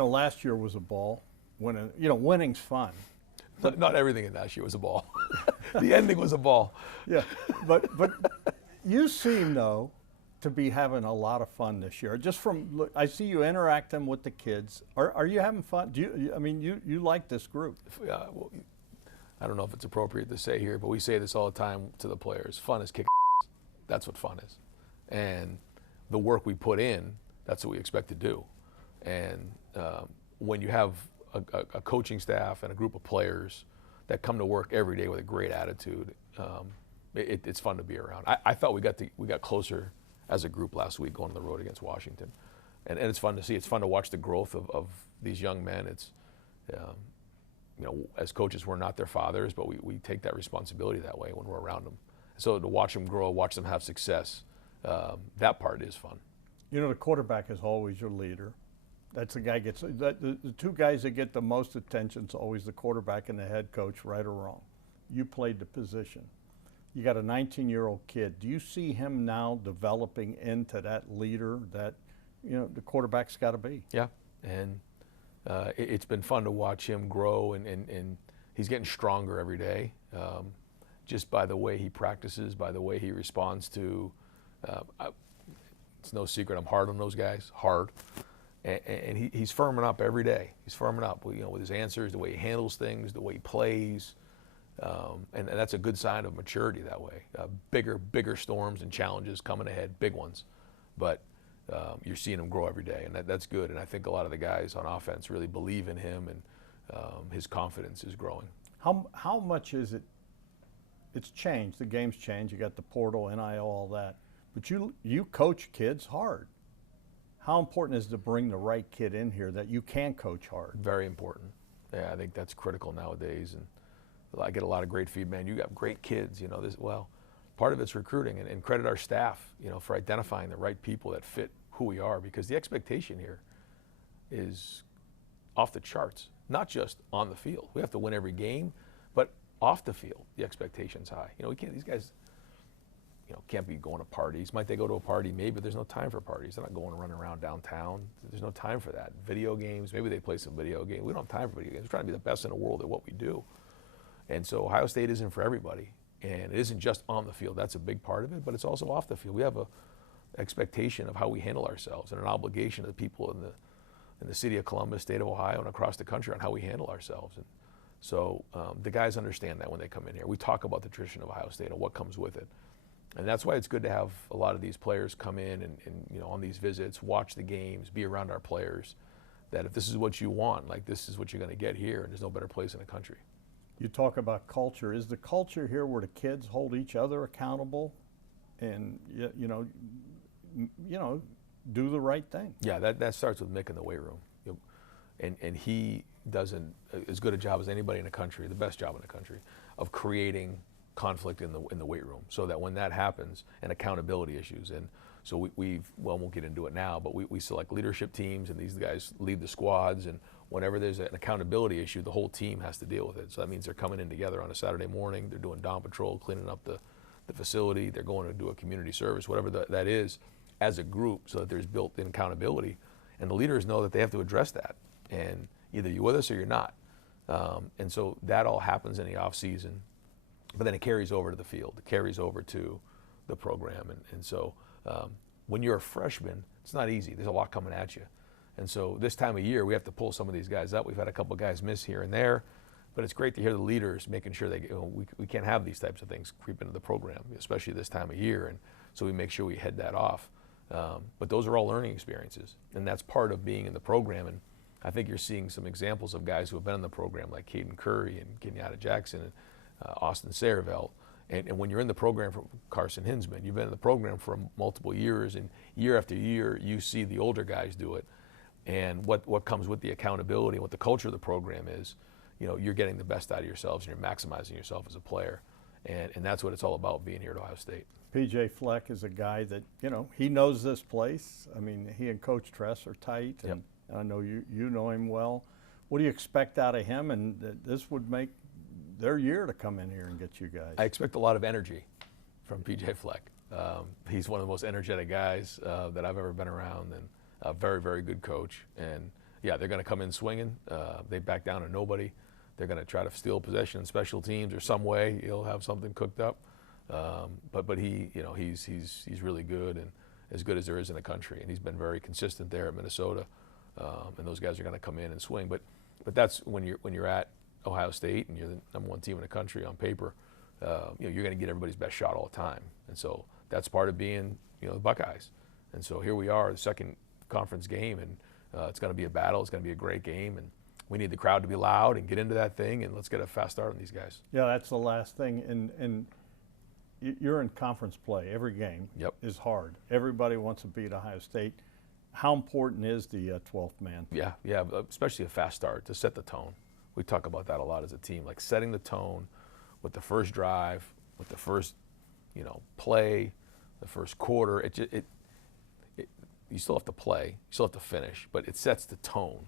last year was a ball. Winning's fun. Not everything in last year was a ball. The ending was a ball. Yeah, but you seem though to be having a lot of fun this year. Just from I see you interacting with the kids. Are you having fun? You like this group? Well, I don't know if it's appropriate to say here, but we say this all the time to the players. Fun is kicking. That's what fun is, and the work we put in, that's what we expect to do. And when you have a coaching staff and a group of players that come to work every day with a great attitude, it's fun to be around. I thought we got closer as a group last week going on the road against Washington, and it's fun to see. It's fun to watch the growth of these young men. It's as coaches, we're not their fathers, but we take that responsibility that way when we're around them. So to watch them grow, watch them have success, that part is fun. The quarterback is always your leader. That's the guy the two guys that get the most attention is always the quarterback and the head coach, right or wrong. You played the position. You got a 19-year-old kid. Do you see him now developing into that leader that the quarterback's got to be? Yeah, and it's been fun to watch him grow, and he's getting stronger every day, just by the way he practices, by the way he responds to. It's no secret I'm hard on those guys, hard. And he's firming up every day. He's firming up, with his answers, the way he handles things, the way he plays, and that's a good sign of maturity that way. Bigger storms and challenges coming ahead, big ones, but you're seeing him grow every day, and that's good. And I think a lot of the guys on offense really believe in him, and his confidence is growing. How much is it? It's changed. The game's changed. You got the portal, NIL, all that, but you coach kids hard. How important is it to bring the right kid in here that you can coach hard? Very important. Yeah, I think that's critical nowadays. And I get a lot of great feedback. You got great kids, part of it's recruiting, and credit our staff, for identifying the right people that fit who we are, because the expectation here is off the charts, not just on the field. We have to win every game, but off the field, the expectation's high. These guys, can't be going to parties. Might they go to a party? Maybe, but there's no time for parties. They're not going and running around downtown. There's no time for that. Video games, maybe they play some video games. We don't have time for video games. We're trying to be the best in the world at what we do. And so Ohio State isn't for everybody. And it isn't just on the field. That's a big part of it, but it's also off the field. We have an expectation of how we handle ourselves and an obligation to the people in the city of Columbus, state of Ohio, and across the country on how we handle ourselves. And so the guys understand that when they come in here. We talk about the tradition of Ohio State and what comes with it. And that's why it's good to have a lot of these players come in and on these visits, watch the games, be around our players, that if this is what you want, this is what you're going to get here, and there's no better place in the country. You talk about culture. Is the culture here where the kids hold each other accountable and, do the right thing? Yeah, that starts with Mick in the weight room. And he does as good a job as anybody in the country, the best job in the country, of creating conflict in the weight room, so that when that happens, and accountability issues, and so we won't get into it now, but we select leadership teams, and these guys lead the squads, and whenever there's an accountability issue, the whole team has to deal with it. So that means they're coming in together on a Saturday morning, they're doing dawn patrol, cleaning up the facility, they're going to do a community service, whatever that is, as a group, so that there's built-in accountability, and the leaders know that they have to address that, and either you're with us or you're not, and so that all happens in the off season. But then it carries over to the field. It carries over to the program. And so when you're a freshman, it's not easy. There's a lot coming at you. And so this time of year, we have to pull some of these guys up. We've had a couple of guys miss here and there. But it's great to hear the leaders making sure we can't have these types of things creep into the program, especially this time of year. And so we make sure we head that off. But those are all learning experiences. And that's part of being in the program. And I think you're seeing some examples of guys who have been in the program, like Caden Curry and Kenyatta Jackson and Austin Saravelt. And when you're in the program for Carson Hinsman, you've been in the program for multiple years, and year after year, you see the older guys do it. And what comes with the accountability and what the culture of the program is, you're getting the best out of yourselves, and you're maximizing yourself as a player. And that's what it's all about being here at Ohio State. P.J. Fleck is a guy that, he knows this place. I mean, he and Coach Tress are tight, and yep. I know you know him well. What do you expect out of him? And this would make their year to come in here and get you guys. I expect a lot of energy from P.J. Fleck. He's one of the most energetic guys that I've ever been around, and a very, very good coach. And yeah, they're going to come in swinging. They back down to nobody. They're going to try to steal possession in special teams or some way. He'll have something cooked up. But he, you know, he's really good and as good as there is in the country. And he's been very consistent there at Minnesota. And those guys are going to come in and swing. But that's when you're at Ohio State and you're the #1 team in the country on paper. You know, you're going to get everybody's best shot all the time. And so that's part of being, you know, the Buckeyes. And so here we are, the second conference game, and it's going to be a battle. It's going to be a great game, and we need the crowd to be loud and get into that thing, and let's get a fast start on these guys. Yeah, that's the last thing. And you're in conference play. Every game is hard. Everybody wants to beat Ohio State. How important is the 12th man? Yeah, especially a fast start to set the tone. We talk about that a lot as a team, like setting the tone with the first drive, with the first, you know, play, the first quarter. You still have to play, you still have to finish, but it sets the tone.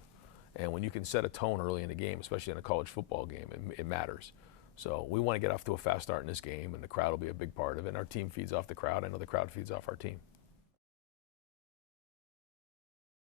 And when you can set a tone early in the game, especially in a college football game, it matters. So we want to get off to a fast start in this game, and the crowd will be a big part of it. And our team feeds off the crowd. I know the crowd feeds off our team.